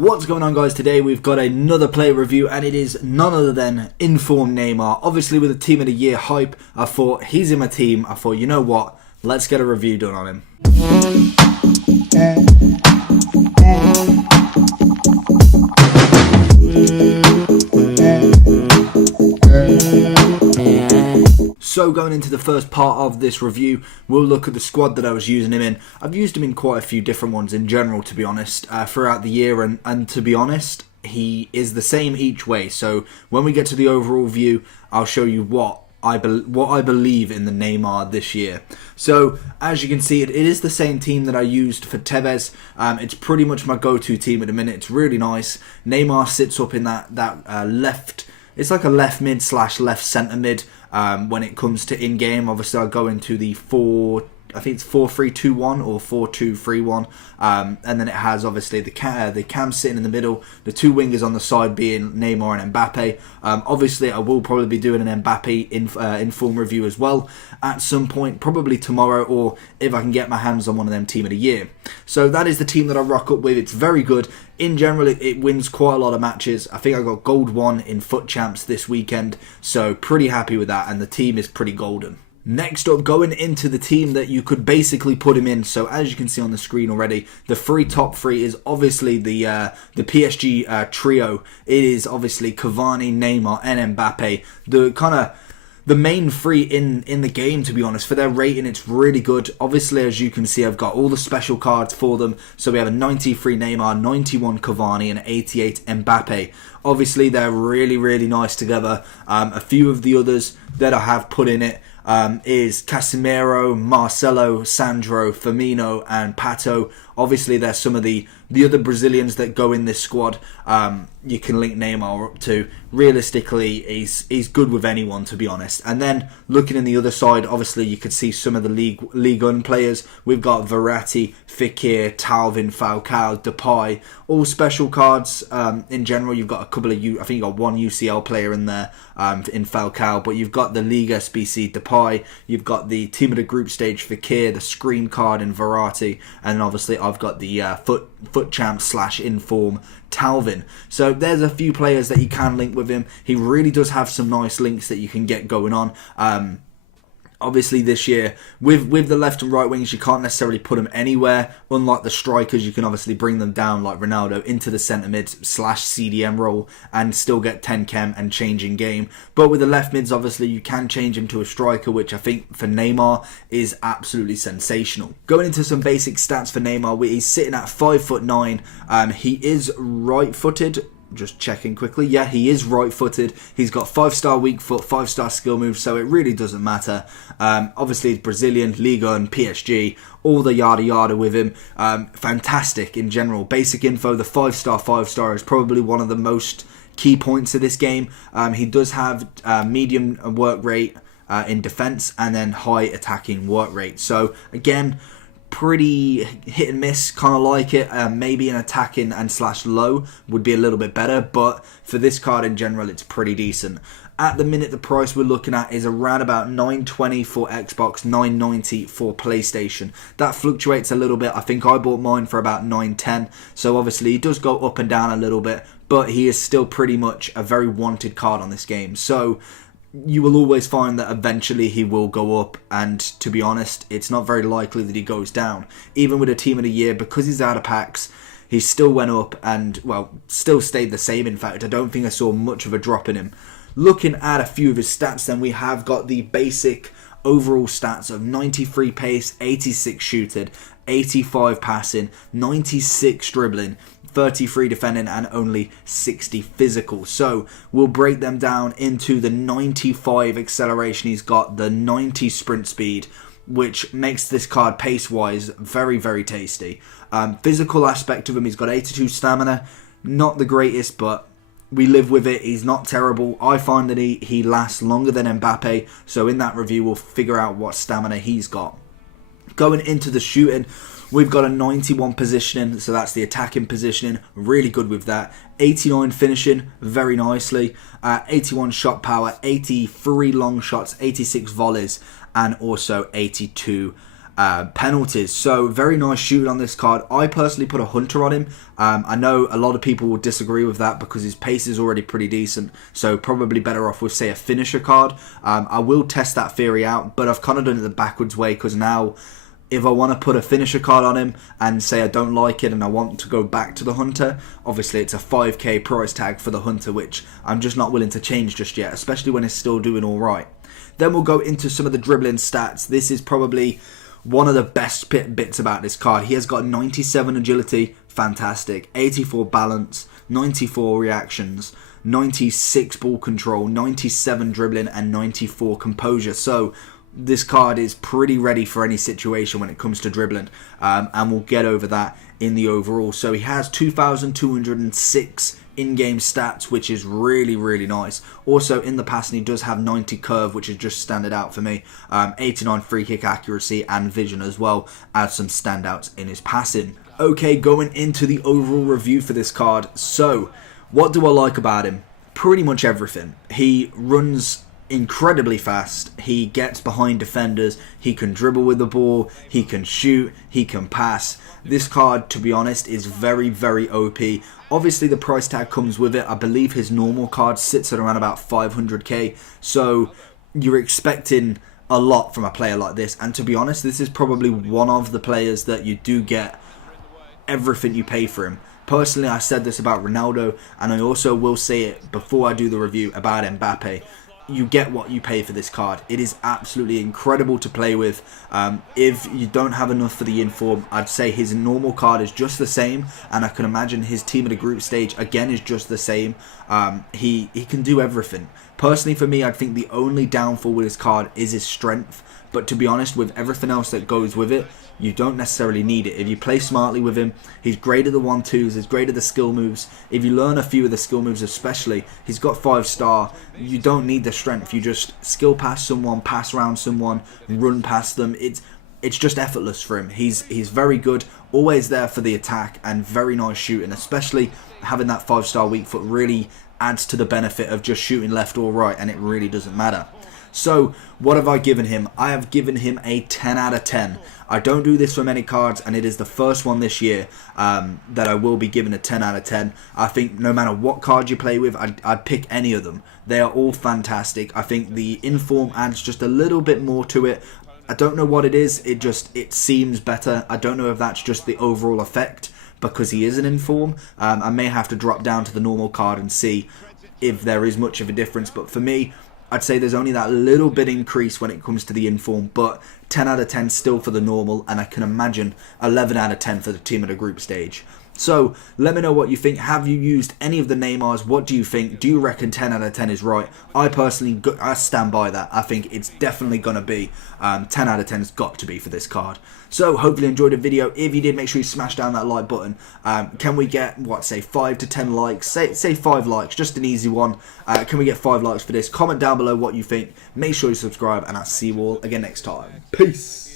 What's going on, guys? Today we've got another player review, and it is none other than Informed Neymar. Obviously with the team of the year hype, I thought he's in my team. I thought, you know what, let's get a review done on him. So going into the first part of this review, we'll look at the squad that I was using him in. I've used him in quite a few different ones in general, to be honest, throughout the year, and to be honest, he is the same each way. So when we get to the overall view, I'll show you what I believe in the Neymar this year. So as you can see, it is the same team that I used for Tevez. It's pretty much my go-to team at the minute. It's really nice. Neymar sits up in that left. It's like a left mid / left centre mid. When it comes to in-game, obviously I'll go into the 4-3-2-1 or 4-2-3-1, and then it has obviously the cam sitting in the middle, the two wingers on the side being Neymar and Mbappe. Obviously I will probably be doing an Mbappe inform review as well at some point, probably tomorrow, or if I can get my hands on one of them team of the year. So that is the team that I rock up with. It's very good. In general, it wins quite a lot of matches. I think I got gold 1 in FUT Champs this weekend, so pretty happy with that, and the team is pretty golden. Next up, going into the team that you could basically put him in. So as you can see on the screen already, the top three is obviously the PSG trio. It is obviously Cavani, Neymar, and Mbappe. The main three in the game, to be honest. For their rating, it's really good. Obviously, as you can see, I've got all the special cards for them. So we have a 93 Neymar, 91 Cavani, and 88 Mbappe. Obviously, they're really, really nice together. A few of the others that I have put in it is Casemiro, Marcelo, Sandro, Firmino, and Pato. Obviously, there's some of the other Brazilians that go in this squad. You can link Neymar up to. Realistically, he's good with anyone, to be honest. And then looking in the other side, obviously you could see some of the Ligue 1 players. We've got Verratti, Fekir, Talvin, Falcao, Depay, all special cards. In general, you've got a couple of I think you got one UCL player in there in Falcao, but you've got the Liga SBC Depay. You've got the team of the group stage Fekir, the screen card in Verratti, and then obviously I've got the FUT Champs / Inform Talvin. So there's a few players that you can link with him. He really does have some nice links that you can get going on. Obviously this year, with the left and right wings, you can't necessarily put them anywhere. Unlike the strikers, you can obviously bring them down like Ronaldo into the centre mid / CDM role and still get 10 chem and change in game. But with the left mids, obviously you can change him to a striker, which I think for Neymar is absolutely sensational. Going into some basic stats for Neymar, he's sitting at 5'9". He is right-footed. Just checking quickly. Yeah, he is right-footed. He's got 5-star weak foot, 5-star skill moves, so it really doesn't matter. Obviously, he's Brazilian, Liga, and PSG. All the yada yada with him. Fantastic in general. Basic info, the 5-star is probably one of the most key points of this game. He does have medium work rate in defense and then high attacking work rate. So, again, pretty hit and miss, kind of like it. Maybe an attacking and / low would be a little bit better, but for this card in general, it's pretty decent. At the minute, the price we're looking at is around about $920 for Xbox, $990 for PlayStation. That fluctuates a little bit. I think I bought mine for about $910, so obviously he does go up and down a little bit, but he is still pretty much a very wanted card on this game. So you will always find that eventually he will go up, and to be honest, it's not very likely that he goes down. Even with a team of the year, because he's out of packs, he still went up and, well, still stayed the same. In fact, I don't think I saw much of a drop in him. Looking at a few of his stats, then we have got the basic overall stats of 93 pace, 86 shooting, 85 passing, 96 dribbling, 33 defending, and only 60 physical. So we'll break them down into the 95 acceleration. He's got the 90 sprint speed, which makes this card pace-wise very, very tasty. Physical aspect of him, he's got 82 stamina. Not the greatest, but we live with it. He's not terrible. I find that he lasts longer than Mbappe, so in that review we'll figure out what stamina he's got. Going into the shooting, we've got a 91 positioning, so that's the attacking positioning, really good with that. 89 finishing, very nicely. 81 shot power, 83 long shots, 86 volleys, and also 82 penalties. So very nice shooting on this card. I personally put a hunter on him. I know a lot of people will disagree with that because his pace is already pretty decent, so probably better off with, say, a finisher card. I will test that theory out, but I've kind of done it the backwards way, because now if I want to put a finisher card on him and say I don't like it and I want to go back to the hunter, obviously it's a 5k price tag for the hunter, which I'm just not willing to change just yet, especially when it's still doing alright. Then we'll go into some of the dribbling stats. This is probably one of the best bits about this card. He has got 97 agility, fantastic, 84 balance, 94 reactions, 96 ball control, 97 dribbling, and 94 composure. So this card is pretty ready for any situation when it comes to dribbling, and we'll get over that in the overall. So he has 2,206 in-game stats, which is really, really nice. Also, in the passing, he does have 90 curve, which is just standard out for me. 89 free kick accuracy and vision as well as some standouts in his passing. Okay, going into the overall review for this card. So, what do I like about him? Pretty much everything. He runs incredibly fast, he gets behind defenders, he can dribble with the ball, he can shoot, he can pass. This card, to be honest, is very, very OP. Obviously the price tag comes with it. I believe his normal card sits at around about 500k, so you're expecting a lot from a player like this, and to be honest, this is probably one of the players that you do get everything you pay for him. Personally, I said this about Ronaldo, and I also will say it before I do the review about Mbappe. You get what you pay for this card. It is absolutely incredible to play with. If you don't have enough for the inform, I'd say his normal card is just the same, and I can imagine his team at a group stage again is just the same. He can do everything. Personally, for me, I think the only downfall with his card is his strength, but to be honest, with everything else that goes with it, you don't necessarily need it. If you play smartly with him, he's great at the 1-2s, he's great at the skill moves. If you learn a few of the skill moves especially, he's got 5-star. You don't need the strength, you just skill pass someone, pass around someone, run past them. It's just effortless for him. He's very good, always there for the attack, and very nice shooting, especially having that 5-star weak foot really adds to the benefit of just shooting left or right, and it really doesn't matter. So, what have I given him? I have given him a 10 out of 10. I don't do this for many cards, and it is the first one this year that I will be giving a 10 out of 10. I think no matter what card you play with, I'd pick any of them. They are all fantastic. I think the inform adds just a little bit more to it. I don't know what it is, it seems better. I don't know if that's just the overall effect, because he is an inform. I may have to drop down to the normal card and see if there is much of a difference, but for me, I'd say there's only that little bit increase when it comes to the inform, but 10 out of 10 still for the normal, and I can imagine 11 out of 10 for the team at a group stage. So, let me know what you think. Have you used any of the Neymars? What do you think? Do you reckon 10 out of 10 is right? I personally, I stand by that. I think it's definitely going to be 10 out of 10 has got to be for this card. So, hopefully you enjoyed the video. If you did, make sure you smash down that like button. Can we get, what, say 5 to 10 likes? Say 5 likes, just an easy one. Can we get 5 likes for this? Comment down below what you think. Make sure you subscribe, and I'll see you all again next time. Peace!